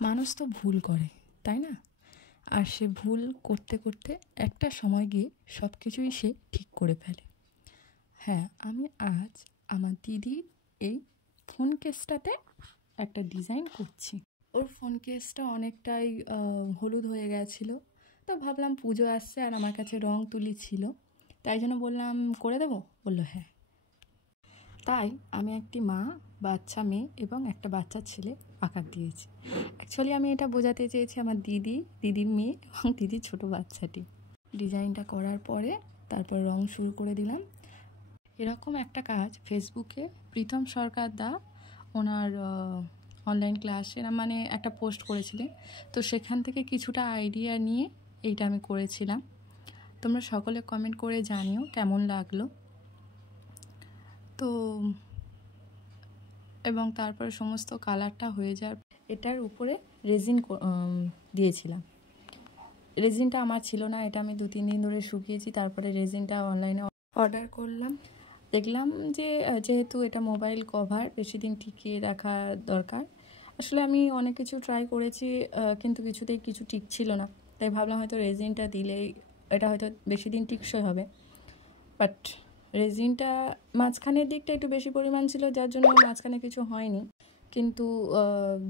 মানুষ তো ভুল করে, তাই না? আর সে ভুল করতে করতে একটা সময় গিয়ে সব কিছুই সে ঠিক করে ফেলে। হ্যাঁ, আমি আজ আমার দিদির এই ফোন কেসটাতে একটা ডিজাইন করছি। ওর ফোন কেসটা অনেকটাই হলুদ হয়ে গেছিলো, তো ভাবলাম পুজো আসছে আর আমার কাছে রং তুলি ছিল, তাই জন্য বললাম করে দেবো। বললো হ্যাঁ। তাই আমি একটি মা, বাচ্চা মেয়ে এবং একটা বাচ্চা ছেলে আকার দিয়েছি। অ্যাকচুয়ালি আমি এটা বোঝাতে চেয়েছি আমার দিদির মেয়ে এবং দিদির ছোট বাচ্চাটি। ডিজাইনটা করার পরে তারপর রং শুরু করে দিলাম। এরকম একটা কাজ ফেসবুকে প্রীতম সরকার দা ওনার অনলাইন ক্লাসে মানে একটা পোস্ট করেছিলেন, তো সেখান থেকে কিছুটা আইডিয়া নিয়ে এইটা আমি করেছিলাম। তোমরা সকলে কমেন্ট করে জানিও কেমন লাগলো। তো এবং তারপরে সমস্ত কালারটা হয়ে যাওয়ার এটার উপরে রেজিন দিয়েছিলাম। রেজিনটা আমার ছিল না, এটা আমি 2-3 দিন ধরে শুকিয়েছি, তারপরে রেজিনটা অনলাইনে অর্ডার করলাম। দেখলাম যে যেহেতু এটা মোবাইল কভার, বেশি দিন টিকিয়ে রাখা দরকার। আসলে আমি অনেক কিছু ট্রাই করেছি, কিন্তু কিছুতেই কিছু টিকছিল না, তাই ভাবলাম হয়তো রেজিনটা দিলেই এটা হয়তো বেশি দিন টিকসই হবে। বাট রেজিনটা মাঝখানের দিকটা একটু বেশি পরিমাণ ছিল, যার জন্য মাঝখানে কিছু হয়নি, কিন্তু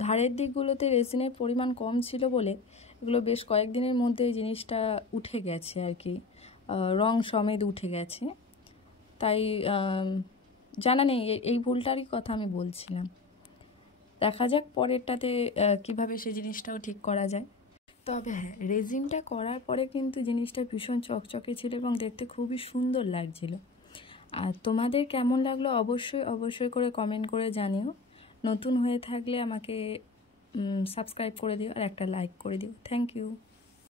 ধারের দিকগুলোতে রেজিনের পরিমাণ কম ছিল বলে এগুলো বেশ কয়েকদিনের মধ্যে জিনিসটা উঠে গেছে আর কি, রং সমেত উঠে গেছে। তাই জানা নেই, এই ভুলটারই কথা আমি বলছিলাম। দেখা যাক পরেরটাতে কিভাবে সেই জিনিসটাও ঠিক করা যায়। তবে হ্যাঁ, রেজিনটা করার পরে কিন্তু জিনিসটা ভীষণ চকচকে ছিল এবং দেখতে খুবই সুন্দর লাগছিল। আর তোমাদের কেমন লাগলো অবশ্যই করে কমেন্ট করে জানিও। নতুন হয়ে থাকলে আমাকে সাবস্ক্রাইব করে দিও আর একটা লাইক করে দিও। Thank you.